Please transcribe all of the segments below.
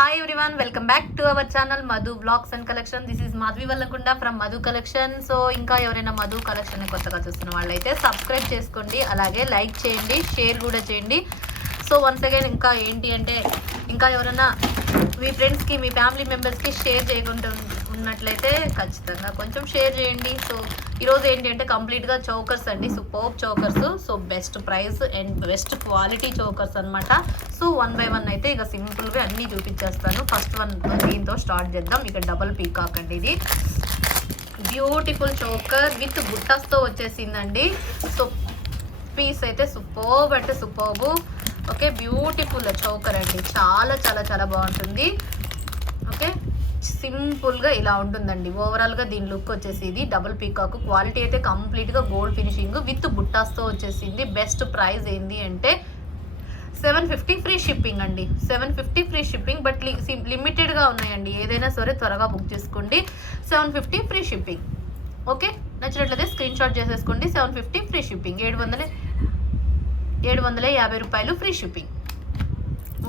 Hi everyone, welcome back to our channel Madhu Vlogs and Collection. This is Madhvi Vallakunda from Madhu Collection. So ఇంకా ఎవరైనా Madhu collection కొత్తగా చూస్తున్న వాళ్ళైతే subscribe చేసుకోండి, అలాగే లైక్ చేయండి, షేర్ కూడా చేయండి. సో వన్స్ అగైన్ ఇంకా ఏంటి అంటే ఇంకా ఎవరైనా మీ ఫ్రెండ్స్కి మీ ఫ్యామిలీ మెంబర్స్కి షేర్ చేయకుండా ఉన్నట్లయితే ఖచ్చితంగా కొంచెం షేర్ చేయండి. సో ఈరోజు ఏంటి అంటే కంప్లీట్గా చౌకర్స్ అండి, super chokers. So best price and best quality chokers అనమాట. సో వన్ బై వన్ అయితే ఇక సింపుల్గా అన్నీ చూపించేస్తాను. ఫస్ట్ వన్ దీంతో స్టార్ట్ చేద్దాం. ఇక డబల్ పీకాక్ అండి, ఇది బ్యూటిఫుల్ చౌకర్ విత్ బుట్టాస్తో వచ్చేసిందండి. సో పీస్ అయితే సూపర్బ్ అంటే సూపర్బ్. ఓకే, బ్యూటిఫుల్ చౌకర్ అండి, చాలా చాలా చాలా బాగుంటుంది. ఓకే, సింపుల్గా ఇలా ఉంటుందండి. ఓవరాల్గా దీని లుక్ వచ్చేసి ఇది డబుల్ పీకాక్. క్వాలిటీ అయితే కంప్లీట్గా గోల్డ్ ఫినిషింగ్ విత్ బుట్టాస్తో వచ్చేసింది. బెస్ట్ ప్రైస్ ఏంది అంటే 750 ఫ్రీ షిప్పింగ్ అండి. 750 ఫ్రీ షిప్పింగ్, బట్ లిమిటెడ్గా ఉన్నాయండి. ఏదైనా సరే త్వరగా బుక్ చేసుకోండి. 750 ఫ్రీ షిప్పింగ్. ఓకే, నచ్చినట్లయితే స్క్రీన్ షాట్ చేసేసుకోండి. 750 ఫ్రీ షిప్పింగ్, 750 రూపాయలు free shipping.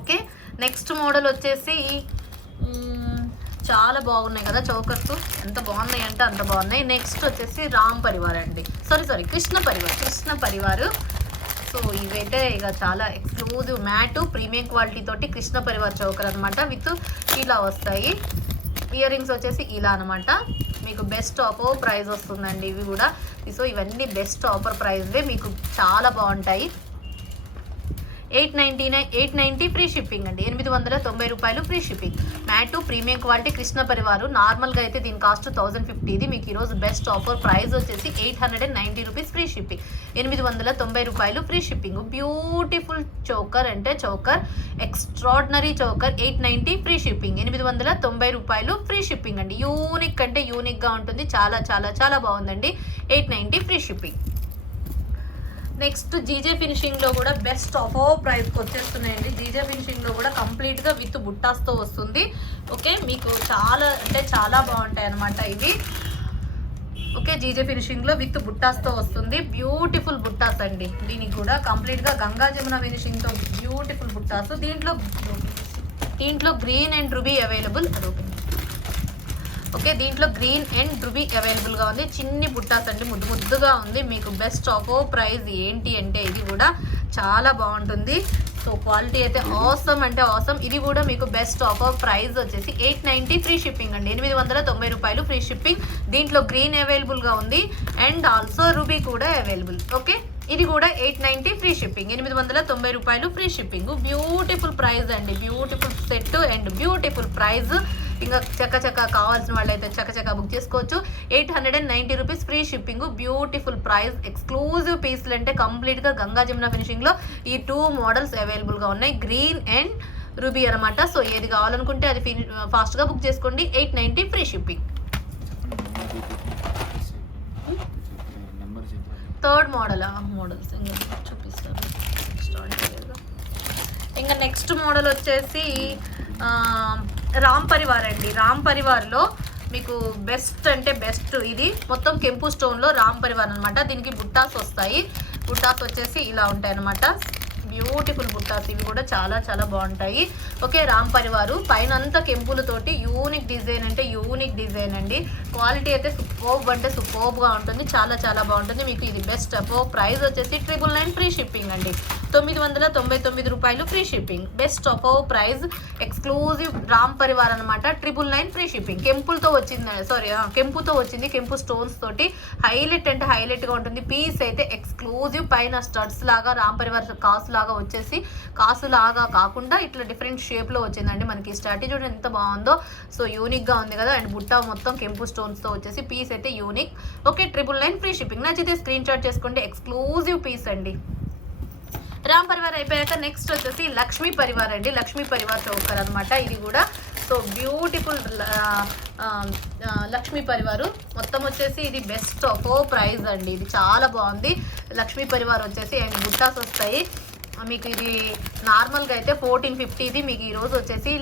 Okay, next model వచ్చేసి చాలా బాగున్నాయి కదా చౌకర్స్, ఎంత బాగున్నాయి అంటే అంత బాగున్నాయి. నెక్స్ట్ వచ్చేసి రామ్ పరివార్ అండి, సారీ కృష్ణ పరివార్. సో ఇవైతే ఇక చాలా ఎక్స్క్లూజివ్ మ్యాట్ ప్రీమియం క్వాలిటీ తోటి కృష్ణ పరివార్ చౌకర్ అనమాట. విత్ ఇలా వస్తాయి. ఇయర్ రింగ్స్ వచ్చేసి ఇలా అనమాట. మీకు బెస్ట్ ఆఫర్ ప్రైస్ వస్తుందండి ఇవి కూడా. సో ఇవన్నీ బెస్ట్ ఆఫర్ ప్రైస్వే, మీకు చాలా బాగుంటాయి. 890 ఫ్రీ షిప్పింగ్ అండి. 890 రూపాయలు free shipping. Matte premium quality Krishna పరివారు. నార్మల్గా అయితే దీని కాస్ట్ 1050. ఇది మీకు ఈరోజు బెస్ట్ ఆఫర్ ప్రైస్ వచ్చేసి 890 రూపీస్ ఫ్రీ షిప్పింగ్. 890 రూపాయలు ఫ్రీ షిప్పింగ్. బ్యూటిఫుల్ చౌకర్ అంటే choker, extraordinary choker. 890 free shipping, 890 రూపాయలు ఫ్రీ షిప్పింగ్ అండి. యూనిక్ అంటే యూనిక్గా ఉంటుంది, చాలా చాలా చాలా బాగుందండి. 890 ఫ్రీ షిప్పింగ్. నెక్స్ట్ జీజే ఫినిషింగ్లో కూడా బెస్ట్ ఆఫర్ ప్రైస్కి వచ్చేస్తున్నాయండి. జీజే ఫినిషింగ్లో కూడా కంప్లీట్గా విత్ బుట్టాస్తో వస్తుంది. ఓకే, మీకు చాలా అంటే చాలా బాగుంటాయి అన్నమాట ఇవి. ఓకే, జీజే ఫినిషింగ్లో విత్ బుట్టాస్తో వస్తుంది. బ్యూటిఫుల్ బుట్టాస్ అండి. దీనికి కూడా కంప్లీట్గా గంగా జమున ఫినిషింగ్తో బ్యూటిఫుల్ బుట్టాస్. దీంట్లో green and ruby available. Okay, దీంట్లో గ్రీన్ అండ్ రూబీ అవైలబుల్గా ఉంది. చిన్ని బుట్టాస్ అండి, ముద్దుగా ఉంది. మీకు బెస్ట్ ఆఫర్ ప్రైస్ ఏంటి అంటే ఇది కూడా చాలా బాగుంటుంది. సో క్వాలిటీ అయితే ఆసమ్ అంటే ఆసమ్. ఇది కూడా మీకు బెస్ట్ ఆఫర్ ప్రైస్ వచ్చేసి 890 ఫ్రీ షిప్పింగ్ అండి. 890 రూపాయలు ఫ్రీ షిప్పింగ్. దీంట్లో గ్రీన్ అవైలబుల్గా ఉంది అండ్ ఆల్సో రూబీ కూడా అవైలబుల్. ఓకే, ఇది కూడా 890 ఫ్రీ షిప్పింగ్. 890 రూపాయలు ఫ్రీ షిప్పింగ్. బ్యూటిఫుల్ ప్రైస్ అండి, beautiful set and beautiful price. ఇంకా చక్క కావాల్సిన వాళ్ళైతే చక్క బుక్ చేసుకోవచ్చు. 890 rupees free shipping. Beautiful price. Exclusive పీస్లు అంటే కంప్లీట్గా గంగా జమున ఫినిషింగ్లో ఈ 2 మోడల్స్ అవైలబుల్గా ఉన్నాయి, గ్రీన్ అండ్ రూబీ అనమాట. సో ఏది కావాలనుకుంటే అది ఫాస్ట్గా బుక్ చేసుకోండి. 890 ఫ్రీ షిప్పింగ్. థర్డ్ మోడల్స్ ఇంకా చూపిస్తాను. ఇంకా నెక్స్ట్ మోడల్ వచ్చేసి రామ్ పరివార్ అండి. రామ్ పరివార్లో మీకు బెస్ట్ అంటే బెస్ట్. ఇది మొత్తం కెంపు స్టోన్లో రామ్ పరివార్ అనమాట. దీనికి బుట్టాస్ వస్తాయి. బుట్టాస్ వచ్చేసి ఇలా ఉంటాయి అనమాట. బ్యూటిఫుల్ బుట్టాస్, ఇవి కూడా చాలా చాలా బాగుంటాయి. ఓకే, రామ్ పరివారు పైన అంతా కెంపులతోటి యూనిక్ డిజైన్ అంటే యూనిక్ డిజైన్ అండి. క్వాలిటీ అయితే సూపర్బ్ అంటే సూపర్బ్గా ఉంటుంది, చాలా చాలా బాగుంటుంది. మీకు ఇది బెస్ట్ ఆఫర్ ప్రైస్ వచ్చేసి 999 ఫ్రీ షిప్పింగ్ అండి. 999 రూపాయలు free shipping. Best offer price, exclusive Ram Parivar అనమాట. 999 ఫ్రీ షిప్పింగ్. కెంపుతో వచ్చింది, కెంపు స్టోన్స్ తోటి హైలైట్ అంటే హైలైట్గా ఉంటుంది. పీస్ అయితే ఎక్స్క్లూజివ్, పైన స్టడ్స్ లాగా రామ్ పరివార్ కాసు లాగా కాకుండా ఇట్లా డిఫరెంట్ షేప్లో వచ్చిందండి. మనకి స్టార్టీ చూడండి ఎంత బాగుందో. సో యూనిక్గా ఉంది కదా. అండ్ బుట్ట మొత్తం కెంపు స్టోన్స్తో వచ్చేసి పీస్ అయితే యూనిక్. Okay, 999 free shipping. నచ్చితే స్క్రీన్ షాట్ చేసుకోండి. ఎక్స్క్లూజివ్ పీస్ అండి. రామ్ పరివార్ అయిపోయాక నెక్స్ట్ వచ్చేసి లక్ష్మీ పరివార్ అండి. లక్ష్మీ పరివార్ చౌకర్ అనమాట ఇది కూడా. సో బ్యూటిఫుల్ లక్ష్మీ పరివారు మొత్తం వచ్చేసి ఇది బెస్ట్ ఆఫర్ ప్రైస్ అండి. ఇది చాలా బాగుంది. లక్ష్మీ పరివార్ వచ్చేసి అండ్ బుట్టాస్ వస్తాయి. మీకు ఇది నార్మల్గా అయితే 1450. ఇది మీకు ఈరోజు వచ్చేసి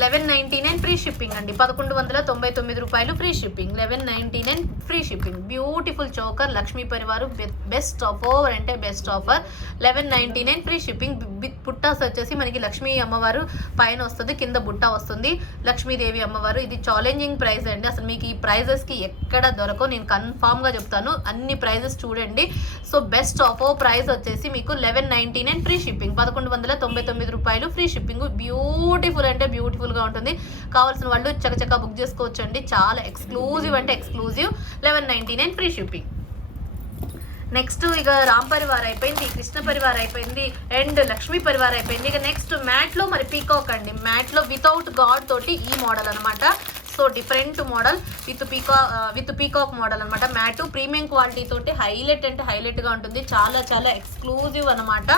1199 ఫ్రీ షిప్పింగ్ అండి. 1199 రూపాయలు free shipping. 1199 free shipping. Beautiful choker Lakshmi పరివారు బెస్ట్ ఆఫర్ అంటే బెస్ట్ ఆఫర్. 1199 free shipping. బుట్టాస్ వచ్చేసి మనకి లక్ష్మీ అమ్మవారు పైన వస్తుంది, కింద బుట్ట వస్తుంది, లక్ష్మీదేవి అమ్మవారు. ఇది ఛాలెంజింగ్ ప్రైస్ అండి, అసలు మీకు ఈ ప్రైజెస్కి ఎక్కడ దొరకో నేను కన్ఫామ్గా చెప్తాను. అన్ని ప్రైజెస్ చూడండి. సో బెస్ట్ ఆఫర్ ప్రైస్ వచ్చేసి మీకు 1199 ఫ్రీ షిప్పింగ్, 1199 రూపాయలు ఫ్రీ షిప్పింగ్. బ్యూటిఫుల్ అంటే బ్యూటిఫుల్గా ఉంటుంది. కావాల్సిన వాళ్ళు చకచకా బుక్ చేసుకోవచ్చు అండి. చాలా ఎక్స్క్లూజివ్ అంటే ఎక్స్క్లూజివ్. 1199 free shipping. నెక్స్ట్ ఇక రామ్ పరివార్ అయిపోయింది, కృష్ణ పరివార్ అయిపోయింది, అండ్ లక్ష్మీ పరివార్ అయిపోయింది. ఇక నెక్స్ట్ మ్యాట్లో మరి పీకాక్ అండి. మ్యాట్లో వితౌట్ గాడ్ తోటి ఈ మోడల్ అనమాట. So different model with peacock model అనమాట. మ్యాటు ప్రీమియం క్వాలిటీ తోటి హైలైట్ అంటే హైలైట్గా ఉంటుంది. చాలా చాలా ఎక్స్క్లూజివ్ అనమాట.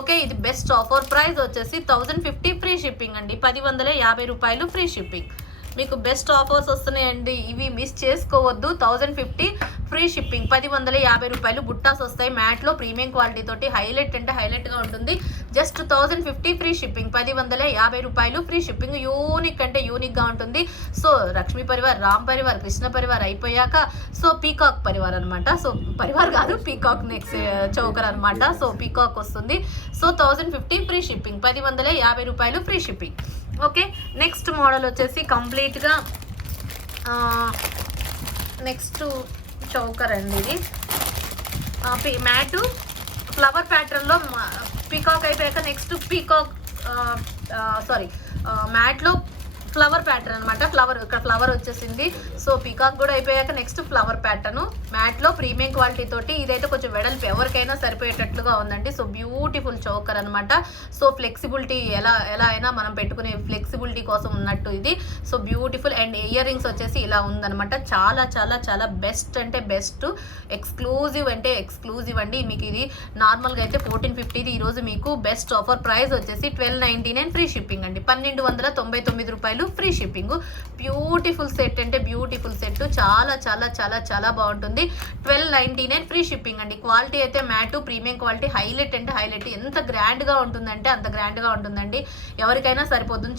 ఓకే, ఇది బెస్ట్ ఆఫర్ ప్రైస్ వచ్చేసి 1050 ఫ్రీ షిప్పింగ్ అండి, 1050 రూపాయలు ఫ్రీ షిప్పింగ్. మీకు బెస్ట్ ఆఫర్స్ వస్తున్నాయండి, ఇవి మిస్ చేసుకోవద్దు. 1050 ఫ్రీ షిప్పింగ్, 1050 రూపాయలు. బుట్టాస్ వస్తాయి మ్యాట్లో ప్రీమియం క్వాలిటీ తోటి హైలైట్ అంటే హైలైట్గా ఉంటుంది. జస్ట్ 1050 ఫ్రీ షిప్పింగ్, 1050 రూపాయలు ఫ్రీ షిప్పింగ్. యూనిక్ అంటే యూనిక్గా ఉంటుంది. సో లక్ష్మీ పరివార్, రామ్ పరివార్, కృష్ణ పరివార్ అయిపోయాక సో పీకాక్ పరివార్ అనమాట. సో పరివార్ కాదు, పీకాక్ నెక్స్ట్ చౌకర్ అనమాట. సో పీకాక్ వస్తుంది. సో 1050 ఫ్రీ షిప్పింగ్, 1050 రూపాయలు free shipping. Okay, next model వచ్చేసి కంప్లీట్గా నెక్స్ట్ చౌకర్ అండి. ఇది మ్యాటు ఫ్లవర్ ప్యాటర్న్లో పీకాక్ అయిపోయాక నెక్స్ట్ పీకాక్ మ్యాట్లో ఫ్లవర్ ప్యాటర్న్ అనమాట. ఇక్కడ ఫ్లవర్ వచ్చేసింది. సో పీకాక్ కూడా అయిపోయాక నెక్స్ట్ ఫ్లవర్ ప్యాటర్న్ మ్యాట్లో ప్రీమియం క్వాలిటీ తోటి. ఇదైతే కొంచెం వెడల్పు ఎవరికైనా సరిపోయేటట్లుగా ఉందండి. సో బ్యూటిఫుల్ చౌకర్ అనమాట. సో ఫ్లెక్సిబిలిటీ ఎలా అయినా మనం పెట్టుకునే ఫ్లెక్సిబిలిటీ కోసం ఉన్నట్టు ఇది. So beautiful. And ear rings వచ్చేసి ఇలా ఉందనమాట. చాలా చాలా చాలా బెస్ట్ అంటే బెస్ట్, ఎక్స్క్లూజివ్ అంటే ఎక్స్క్లూజివ్ అండి. మీకు ఇది నార్మల్గా అయితే 1450, ఈరోజు మీకు బెస్ట్ ఆఫర్ ప్రైస్ వచ్చేసి 1299 ఫ్రీ షిప్పింగ్ అండి, 1299 రూపాయలు ఫ్రీ షిప్పింగ్. బ్యూటిఫుల్ సెట్ అంటే బ్యూటిఫుల్ సెట్, చాలా చాలా చాలా చాలా బాగుంటుంది. 1299 ఫ్రీ షిప్పింగ్ అండి. క్వాలిటీ అయితే మ్యాటు ప్రీమియం క్వాలిటీ హైలైట్ అంటే హైలైట్. ఎంత గ్రాండ్గా ఉంటుందంటే అంత గ్రాండ్గా ఉంటుందండి. ఎవరికైనా సరిపోతుంది.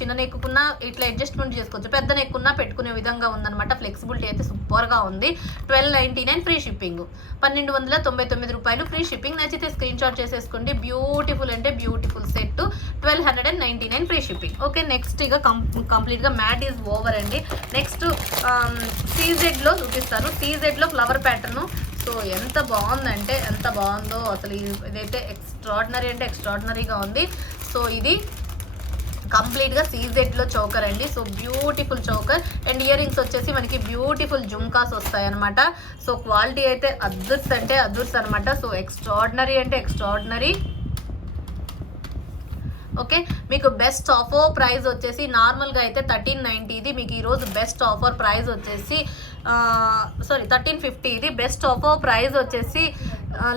చిన్న నెక్కున్నా ఇట్లా అడ్జస్ట్మెంట్ చేసుకోవచ్చు, పెద్ద నెక్కున్నా పెట్టుకునే విధంగా ఉందన్నమాట. ఫ్లెక్సిబిలిటీ అయితే సూపర్గా ఉంది. 1299 ఫ్రీ షిప్పింగ్, 1299 రూపాయలు ఫ్రీ షిప్పింగ్. నచ్చితే స్క్రీన్ షాట్ చేసేసుకోండి. బ్యూటిఫుల్ అంటే beautiful set, 1299 free shipping. Okay, next ఇక కంప్లీట్గా మ్యాట్ ఈజ్ ఓవర్ అండి. నెక్స్ట్ సీజెడ్లో చూపిస్తాను. సీజెడ్లో ఫ్లవర్ ప్యాటర్న్. సో ఎంత బాగుందంటే ఎంత బాగుందో అసలు. ఇదైతే ఎక్స్ట్రాడినరీ అంటే ఎక్స్ట్రాడినరీగా ఉంది. సో ఇది కంప్లీట్గా సీజెడ్లో చౌకర్ అండి. So beautiful choker. And ear rings వచ్చేసి మనకి బ్యూటిఫుల్ జుమ్కాస్ వస్తాయి అనమాట. సో క్వాలిటీ అయితే అద్భుత్ అంటే అద్భుత్ అనమాట. సో ఎక్స్ట్రాడినరీ అంటే ఎక్స్ట్రాడినరీ. ఓకే, మీకు బెస్ట్ ఆఫర్ ప్రైస్ వచ్చేసి నార్మల్గా అయితే 1390, ఇది మీకు ఈరోజు బెస్ట్ ఆఫర్ ప్రైస్ వచ్చేసి 1350. ఇది బెస్ట్ ఆఫర్ ప్రైస్ వచ్చేసి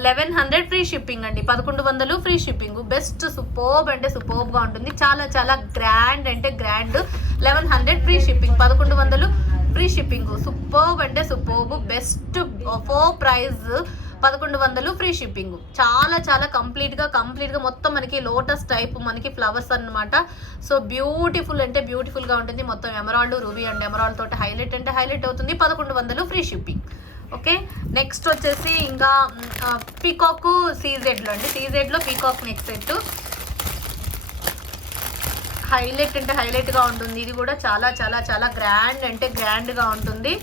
1100 ఫ్రీ షిప్పింగ్ అండి, 1100 ఫ్రీ షిప్పింగ్. బెస్ట్ సూపర్బ్ అంటే సూపర్బ్గా ఉంటుంది. చాలా చాలా గ్రాండ్ అంటే grand. 1100 free shipping, 1100 free shipping. Superb అంటే superb. Best offer price 1100 free shipping. చాలా చాలా కంప్లీట్గా మొత్తం మనకి లోటస్ టైప్ మనకి ఫ్లవర్స్ అన్నమాట. సో బ్యూటిఫుల్ అంటే బ్యూటిఫుల్గా ఉంటుంది. మొత్తం ఎమరాల్డ్, రూబీ అండ్ ఎమరాల్డ్ తోటి హైలైట్ అంటే హైలైట్ అవుతుంది. 1100 ఫ్రీ షిప్పింగ్. ఓకే, నెక్స్ట్ వచ్చేసి ఇంకా పీకాక్ సీజెడ్లో అండి. సీజెడ్లో పీకాక్ నెక్ సెట్ హైలైట్ అంటే హైలైట్గా ఉంటుంది. ఇది కూడా చాలా చాలా చాలా గ్రాండ్ అంటే గ్రాండ్గా ఉంటుంది.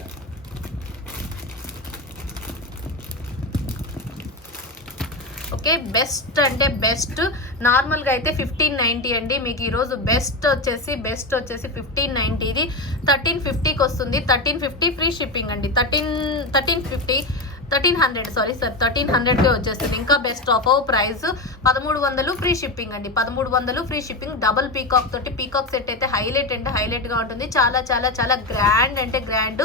ఓకే, బెస్ట్ అంటే బెస్ట్. నార్మల్గా అయితే 1590 అండి. మీకు ఈరోజు బెస్ట్ వచ్చేసి 1590. ఇది 1350కి వస్తుంది. 1350 ఫ్రీ షిప్పింగ్ అండి. 1300కే వచ్చేస్తుంది. ఇంకా best offer price 1300 free shipping అండి, 1300 ఫ్రీ షిప్పింగ్. డబుల్ పీకాక్ తోటి పీకాక్ సెట్ అయితే హైలైట్ అంటే హైలైట్గా ఉంటుంది. చాలా చాలా చాలా గ్రాండ్ అంటే grand.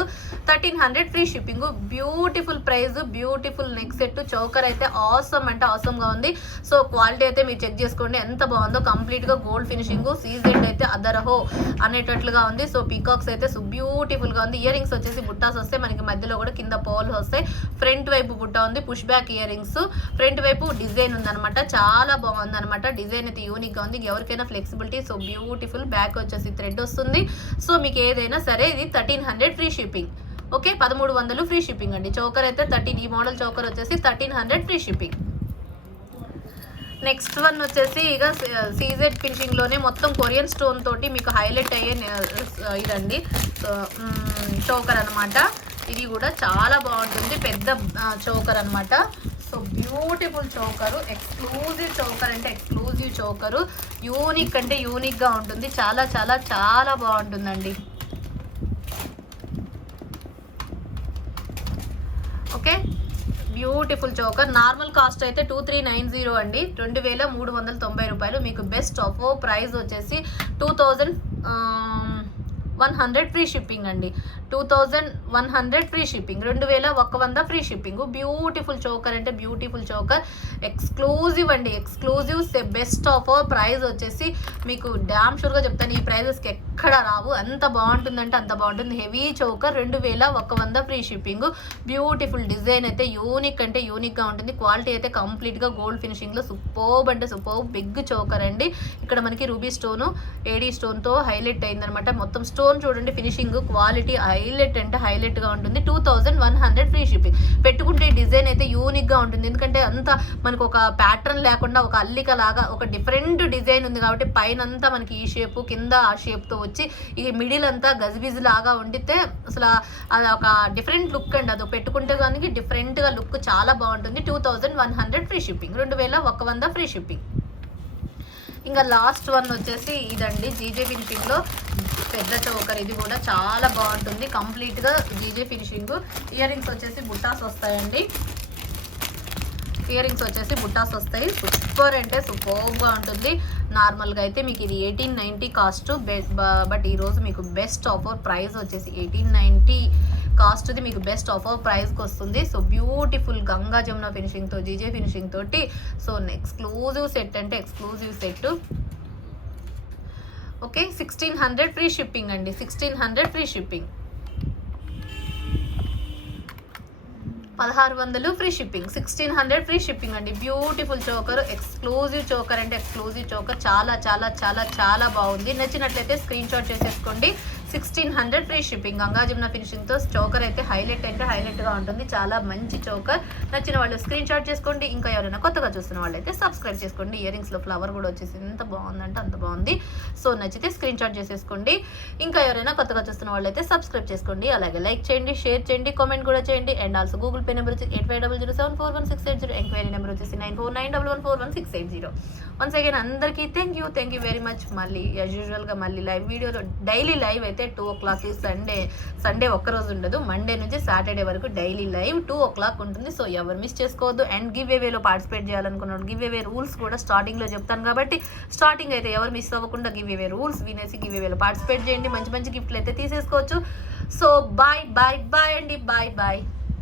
1300 free shipping. Beautiful price, beautiful neck set. Choker అయితే ఆసమ్ అంటే ఆసమ్గా ఉంది. సో క్వాలిటీ అయితే మీరు చెక్ చేసుకోండి ఎంత బాగుందో. కంప్లీట్గా గోల్డ్ ఫినిషింగ్. సీజెడ్ అయితే అదరహో అనేటట్లుగా ఉంది. సో పీకాక్స్ అయితే బ్యూటిఫుల్గా ఉంది. ఇయర్ రింగ్స్ వచ్చేసి బుట్టాస్ వస్తాయి మనకి, మధ్యలో కూడా కింద పోల్ వస్తాయి. ఫ్రంట్ వైపు బుట్ట ఉంది, push back ear rings. Front వైపు డిజైన్ ఉందనమాట. చాలా బాగుంది అనమాట. డిజైన్ అయితే యూనిక్గా ఉంది. ఎవరికైనా ఫ్లెక్సిబిలిటీ. So beautiful. బ్యాక్ వచ్చేసి థ్రెడ్ వస్తుంది. సో మీకు ఏదైనా సరే ఇది 1300 free shipping. Okay, 1300 free shipping అండి. చౌకర్ అయితే ఈ మోడల్ చౌకర్ వచ్చేసి 1300 ఫ్రీ షిప్పింగ్. నెక్స్ట్ వన్ వచ్చేసి ఇక సీజెడ్ ఫినిషింగ్లోనే మొత్తం కొరియన్ స్టోన్ తోటి మీకు హైలైట్ అయ్యే ఇదండి చోకర్ అనమాట. ఇది కూడా చాలా బాగుంటుంది, పెద్ద చోకర్ అనమాట. So beautiful choker, exclusive choker అంటే ఎక్స్క్లూజివ్ చోకరు, యూనిక్ అంటే యూనిక్గా ఉంటుంది, చాలా చాలా చాలా బాగుంటుందండి. Okay, beautiful choker. Normal cost అయితే 2390 అండి, 2390 రూపాయలు. మీకు బెస్ట్ ఆఫర్ ప్రైస్ వచ్చేసి 2100 ఫ్రీ షిప్పింగ్ అండి. 2100 free shipping, 2100 free shipping. Beautiful choker అంటే బ్యూటిఫుల్ చోకర్, ఎక్స్క్లూజివ్ అండి, ఎక్స్క్లూజివ్. బెస్ట్ ఆఫర్ ప్రైస్ వచ్చేసి మీకు డ్యామ్ షూర్గా చెప్తాను, ఈ ప్రైజెస్కి ఎక్కడ రావు, అంత బాగుంటుందంటే అంత బాగుంటుంది. Heavy choker, 2100 free shipping. Beautiful design అయితే యూనిక్ అంటే యూనిక్గా ఉంటుంది. క్వాలిటీ అయితే కంప్లీట్గా గోల్డ్ ఫినిషింగ్లో సూపర్బ్ అంటే సూపర్బ్. బిగ్ చోకర్ అండి. ఇక్కడ మనకి రూబీ స్టోను, ఏడీ స్టోన్తో హైలైట్ అయిందనమాట. మొత్తం స్టోన్ చూడండి, ఫినిషింగ్ క్వాలిటీ హైలైట్ అంటే హైలైట్గా ఉంటుంది. 2100 ఫ్రీ షిప్పింగ్. పెట్టుకుంటే డిజైన్ అయితే యూనిక్గా ఉంటుంది, ఎందుకంటే అంత మనకు ఒక ప్యాటర్న్ లేకుండా ఒక అల్లిక లాగా ఒక డిఫరెంట్ డిజైన్ ఉంది కాబట్టి పైన అంతా మనకి ఈ షేపు, కింద ఆ షేప్తో వచ్చి ఈ మిడిల్ అంతా గజిబిజి లాగా ఉండితే అసలు అది ఒక డిఫరెంట్ లుక్ అండి. అది పెట్టుకుంటే కానీ డిఫరెంట్గా లుక్ చాలా బాగుంటుంది. 2100 ఫ్రీ షిప్పింగ్, 2100 ఫ్రీ షిప్పింగ్. ఇంకా లాస్ట్ వన్ వచ్చేసి ఇదండి, జీజే ఫినిషింగ్లో పెద్ద చోకర్. ఇది కూడా చాలా బాగుంటుంది, కంప్లీట్గా జీజే ఫినిషింగ్. ఇయర్ రింగ్స్ వచ్చేసి బుట్టాస్ వస్తాయండి, ఇయర్ రింగ్స్ వచ్చేసి బుట్టాస్ వస్తాయి. సూపర్ అంటే సూపర్గా ఉంటుంది. నార్మల్గా అయితే మీకు ఇది 1890 కాస్ట్, బట్ ఈరోజు మీకు బెస్ట్ ఆఫర్ ప్రైస్ వచ్చేసి 1890 కాస్ట్ది మీకు బెస్ట్ ఆఫర్ ప్రైస్కి వస్తుంది. సో బ్యూటిఫుల్ గంగా జమున ఫినిషింగ్తో, జీజే ఫినిషింగ్ తోటి. సో ఎక్స్క్లూజివ్ సెట్ అంటే exclusive set. Okay, 1600 free shipping అండి, 1600 free shipping. 1600 free shipping, 1600 free shipping అండి. బ్యూటిఫుల్ చోకర్, ఎక్స్క్లూజివ్ చోకర్ అంటే ఎక్స్క్లూజివ్ చోకర్, చాలా చాలా చాలా చాలా బాగుంది. నచ్చినట్లయితే స్క్రీన్ షాట్ చేసేసుకోండి. 1600 ఫ్రీ షిప్పింగ్. గంగా జమున ఫినిషింగ్తో చోకర్ అయితే హైలైట్ అంటే హైలైట్గా ఉంటుంది, చాలా మంచి చోకర్. నచ్చిన వాళ్ళు స్క్రీన్ షాట్ చేసుకోండి. ఇంకా ఎవరైనా కొత్తగా చూస్తున్న వాళ్ళు అయితే సబ్స్క్రైబ్ చేసుకోండి. ఇయర్ రింగ్స్లో ఫ్లవర్ కూడా వచ్చేసి ఎంత బాగుందంటే అంత బాగుంది. సో నచ్చితే స్క్రీన్ షాట్ చేసేసుకోండి. ఇంకా ఎవరైనా కొత్తగా చూస్తున్న వాళ్ళు అయితే సబ్స్క్రైబ్ చేసుకోండి. అలాగే లైక్ చేయండి, షేర్ చేయండి, కామెంట్ కూడా చేయండి. And also Google pay number వచ్చి 8500741680. ఎంక్వైరీ నెంబర్ వచ్చేసి 9491141680. వన్స్ అగైన్ అందరికీ థ్యాంక్ యూ వెరీ మచ్. మళ్ళీ యాజ్ యూజువల్గా మళ్ళీ లైవ్ వీడియోలో డైలీ లైవ్ అయితే 2 o'clock. సండే ఒక్కరోజు ఉండదు, మండే నుంచి సాటర్డే వరకు డైలీ లైవ్ 2 o'clock ఉంటుంది. సో ఎవరు మిస్ చేసుకోవద్దు. అండ్ గివ్ అవేలో పార్టిసిపేట్ చేయాలనుకున్నాడు, గివ్ అవే రూల్స్ కూడా స్టార్టింగ్లో చెప్తాను కాబట్టి స్టార్టింగ్ అయితే ఎవరు మిస్ అవ్వకుండా గివ్ అవే రూల్స్ వినేసి గివ్ అవేలో పార్టిసిపేట్ చేయండి. మంచి మంచి గిఫ్ట్లు అయితే తీసేసుకోవచ్చు. సో బాయ్ అండి, బాయ్.